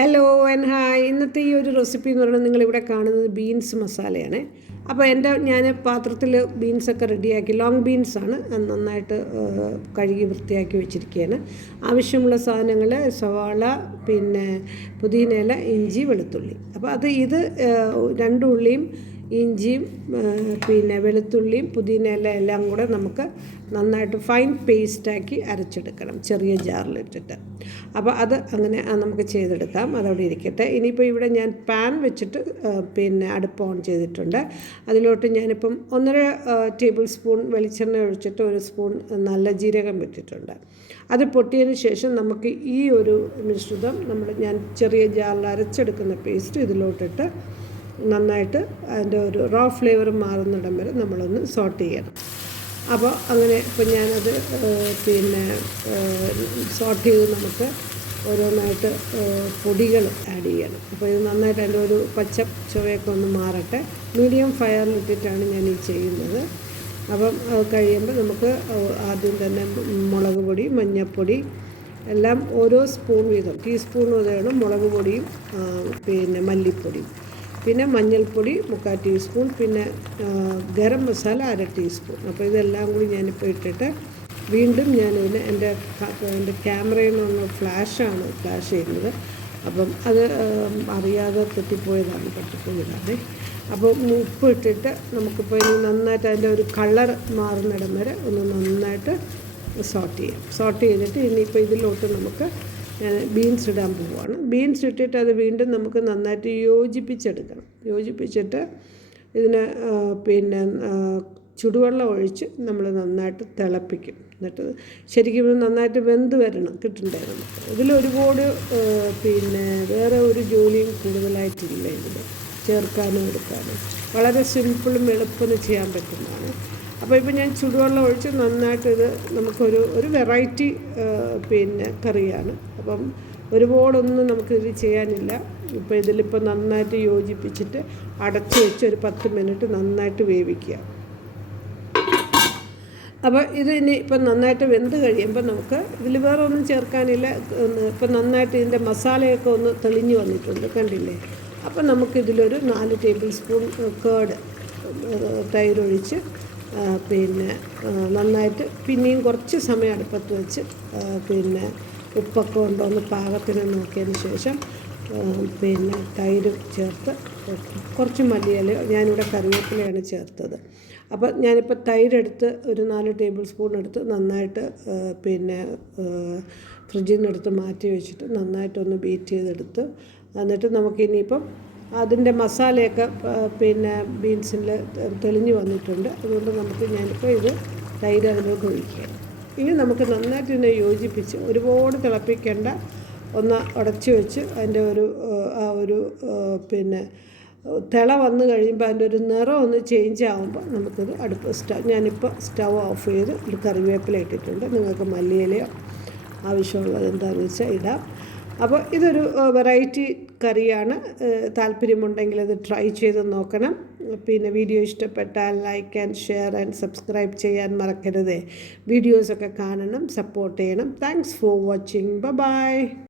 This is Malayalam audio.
Hello and hi. ഇന്നത്തെ ഈ ഒരു റെസിപ്പി എന്ന് പറയുന്നത് നിങ്ങളിവിടെ കാണുന്നത് ബീൻസ് മസാലയാണ്. അപ്പോൾ ഞാൻ പാത്രത്തിൽ ബീൻസൊക്കെ റെഡിയാക്കി, ലോങ് ബീൻസാണ്, നന്നായിട്ട് കഴുകി വൃത്തിയാക്കി വെച്ചിരിക്കുകയാണ്. ആവശ്യമുള്ള സാധനങ്ങൾ സവാള, പിന്നെ പുതിനയില, ഇഞ്ചി, വെളുത്തുള്ളി. അപ്പോൾ ഇത് 2 ഉള്ളിയും ഇഞ്ചിയും പിന്നെ വെളുത്തുള്ളിയും പുതിനയില എല്ലാം കൂടെ നമുക്ക് നന്നായിട്ട് ഫൈൻ പേസ്റ്റാക്കി അരച്ചെടുക്കണം, ചെറിയ ജാറിലിട്ടിട്ട്. അപ്പോൾ അത് അങ്ങനെ നമുക്ക് ചെയ്തെടുക്കാം. അതവിടെ ഇരിക്കട്ടെ. ഇനിയിപ്പോൾ ഇവിടെ ഞാൻ പാൻ വെച്ചിട്ട് പിന്നെ അടുപ്പ് ഓൺ ചെയ്തിട്ടുണ്ട്. അതിലോട്ട് ഞാനിപ്പം 1.5 ടേബിൾ സ്പൂൺ വെളിച്ചെണ്ണ ഒഴിച്ചിട്ട് 1 സ്പൂൺ നല്ല ജീരകം ഇട്ടിട്ടുണ്ട്. അത് പൊട്ടിയതിന് ശേഷം നമുക്ക് ഈ ഒരു മിശ്രിതം ഞാൻ ചെറിയ ജാറിൽ അരച്ചെടുക്കുന്ന പേസ്റ്റ് ഇതിലോട്ടിട്ട് നന്നായിട്ട് അതിൻ്റെ ഒരു റോ ഫ്ലേവർ മാറുന്നിടം വരെ നമ്മളൊന്ന് സോട്ട് ചെയ്യണം. അപ്പോൾ അങ്ങനെ ഇപ്പോൾ ഞാനത് പിന്നെ സോട്ട് ചെയ്ത് നമുക്ക് ഓരോന്നായിട്ട് പൊടികൾ ആഡ് ചെയ്യണം. അപ്പോൾ ഇത് നന്നായിട്ട് അതിൻ്റെ ഒരു പച്ച ചുവയൊക്കെ ഒന്ന് മാറട്ടെ. മീഡിയം ഫയറിലിട്ടിട്ടാണ് ഞാൻ ഈ ചെയ്യുന്നത്. അപ്പം അത് കഴിയുമ്പോൾ നമുക്ക് ആദ്യം തന്നെ മുളക് പൊടി, മഞ്ഞൾപ്പൊടി എല്ലാം ഓരോ സ്പൂൺ വീതം, ടീസ്പൂൺ വീതമാണ് മുളക് പൊടിയും പിന്നെ മല്ലിപ്പൊടിയും, പിന്നെ മഞ്ഞൾപ്പൊടി 3/4 ടീസ്പൂൺ, പിന്നെ ഗരം മസാല 1/2 ടീസ്പൂൺ. അപ്പോൾ ഇതെല്ലാം കൂടി ഞാനിപ്പോൾ ഇട്ടിട്ട് വീണ്ടും ഞാനിതിന് എൻ്റെ ക്യാമറയിൽ നിന്ന് ഫ്ലാഷ് ചെയ്യുന്നത്. അപ്പം അത് അറിയാതെ തെറ്റിപ്പോയതാണ്, പറ്റിപ്പോയതാണ്. അപ്പോൾ ഉപ്പ് ഇട്ടിട്ട് നമുക്കിപ്പോൾ ഇനി നന്നായിട്ട് അതിൻ്റെ ഒരു കളർ മാറുന്നിടം വരെ ഒന്ന് നന്നായിട്ട് സോട്ട് ചെയ്തിട്ട് ഇനിയിപ്പോൾ ഇതിലോട്ട് നമുക്ക് ബീൻസ് ഇടാൻ പോവുകയാണ്. ബീൻസ് ഇട്ടിട്ട് അത് വീണ്ടും നമുക്ക് നന്നായിട്ട് യോജിപ്പിച്ചിട്ട് ഇതിന് പിന്നെ ചുടുവെള്ളം ഒഴിച്ച് നമ്മൾ നന്നായിട്ട് തിളപ്പിക്കും. എന്നിട്ട് ശരിക്കും നന്നായിട്ട് വെന്ത് കിട്ടണ്ടേ നമുക്ക്. ഇതിലൊരുപാട് പിന്നെ വേറെ ഒരു ജോലിയും കൂടുതലായിട്ടില്ല. ഇതിൽ ചേർക്കാനും എടുക്കാനും വളരെ സിമ്പിളും എളുപ്പത്തിൽ ചെയ്യാൻ പറ്റുന്നതാണ്. അപ്പോൾ ഇപ്പോൾ ഞാൻ ചുടുവെള്ളം ഒഴിച്ച് നന്നായിട്ട് ഇത് നമുക്കൊരു വെറൈറ്റി പിന്നെ കറിയാണ്. അപ്പം ഒരുപാടൊന്നും നമുക്കിത് ചെയ്യാനില്ല. ഇപ്പോൾ ഇതിലിപ്പോൾ നന്നായിട്ട് യോജിപ്പിച്ചിട്ട് അടച്ച് വെച്ച് ഒരു 10 മിനിറ്റ് നന്നായിട്ട് വേവിക്കുക. അപ്പോൾ ഇനി ഇപ്പം നന്നായിട്ട് വെന്ത് കഴിയുമ്പോൾ നമുക്ക് ഇതിൽ വേറെ ഒന്നും ചേർക്കാനില്ല. ഇപ്പം നന്നായിട്ട് ഇതിൻ്റെ മസാലയൊക്കെ ഒന്ന് തെളിഞ്ഞ് വന്നിട്ടുണ്ട്, കണ്ടില്ലേ? അപ്പം നമുക്കിതിലൊരു 4 ടേബിൾ സ്പൂൺ കേർഡ് തൈരൊഴിച്ച് പിന്നെ നന്നായിട്ട് പിന്നെയും കുറച്ച് സമയം അടുപ്പത്ത് വെച്ച് പിന്നെ ഉപ്പൊക്കെ ഉണ്ടോ എന്ന് പാകത്തിന് നോക്കിയതിന് ശേഷം പിന്നെ തൈര് ചേർത്ത് കുറച്ച് മല്ലിയില, ഞാനിവിടെ കറിവേപ്പിലയാണ് ചേർത്തത്. അപ്പോൾ ഞാനിപ്പോൾ തൈരെടുത്ത് ഒരു 4 ടേബിൾ സ്പൂൺ എടുത്ത് നന്നായിട്ട് പിന്നെ ഫ്രിഡ്ജിൽ നിന്ന് എടുത്ത് മാറ്റി വെച്ചിട്ട് നന്നായിട്ടൊന്ന് ബീറ്റ് ചെയ്തെടുത്ത്, എന്നിട്ട് നമുക്കിനിയിപ്പം അതിൻ്റെ മസാലയൊക്കെ പിന്നെ ബീൻസിൽ തെളിഞ്ഞ് വന്നിട്ടുണ്ട്. അതുകൊണ്ട് ഞാനിപ്പോൾ ഇത് തൈര് അതിലോട്ട് ഒഴിക്കുകയാണ്. ഇനി നമുക്ക് നന്നായിട്ട് ഇതിനെ യോജിപ്പിച്ച് ഒരുപാട് തിളപ്പിക്കേണ്ട, ഒന്ന് അടച്ചു വെച്ച് അതിൻ്റെ ഒരു പിന്നെ തിള വന്നു കഴിയുമ്പോൾ അതിൻ്റെ ഒരു നിറം ഒന്ന് ചേഞ്ച് ആകുമ്പോൾ നമുക്കത് ഞാനിപ്പോൾ സ്റ്റൗ ഓഫ് ചെയ്ത് ഒരു കറിവേപ്പില ഇട്ടിട്ടുണ്ട്. നിങ്ങൾക്ക് മല്ലിയിലയോ ആവശ്യമുള്ളത് എന്താണെന്ന് വെച്ചാൽ ഇടാം. അപ്പോൾ ഇതൊരു വെറൈറ്റി കറിയാണ്. താല്പര്യമുണ്ടെങ്കിൽ അത് ട്രൈ ചെയ്ത് നോക്കണം. പിന്നെ വീഡിയോ ഇഷ്ടപ്പെട്ടാൽ like and share and subscribe ചെയ്യാൻ മറക്കരുത്. വീഡിയോസൊക്കെ കാണണം, സപ്പോർട്ട് ചെയ്യണം. Thanks for watching. ബൈ.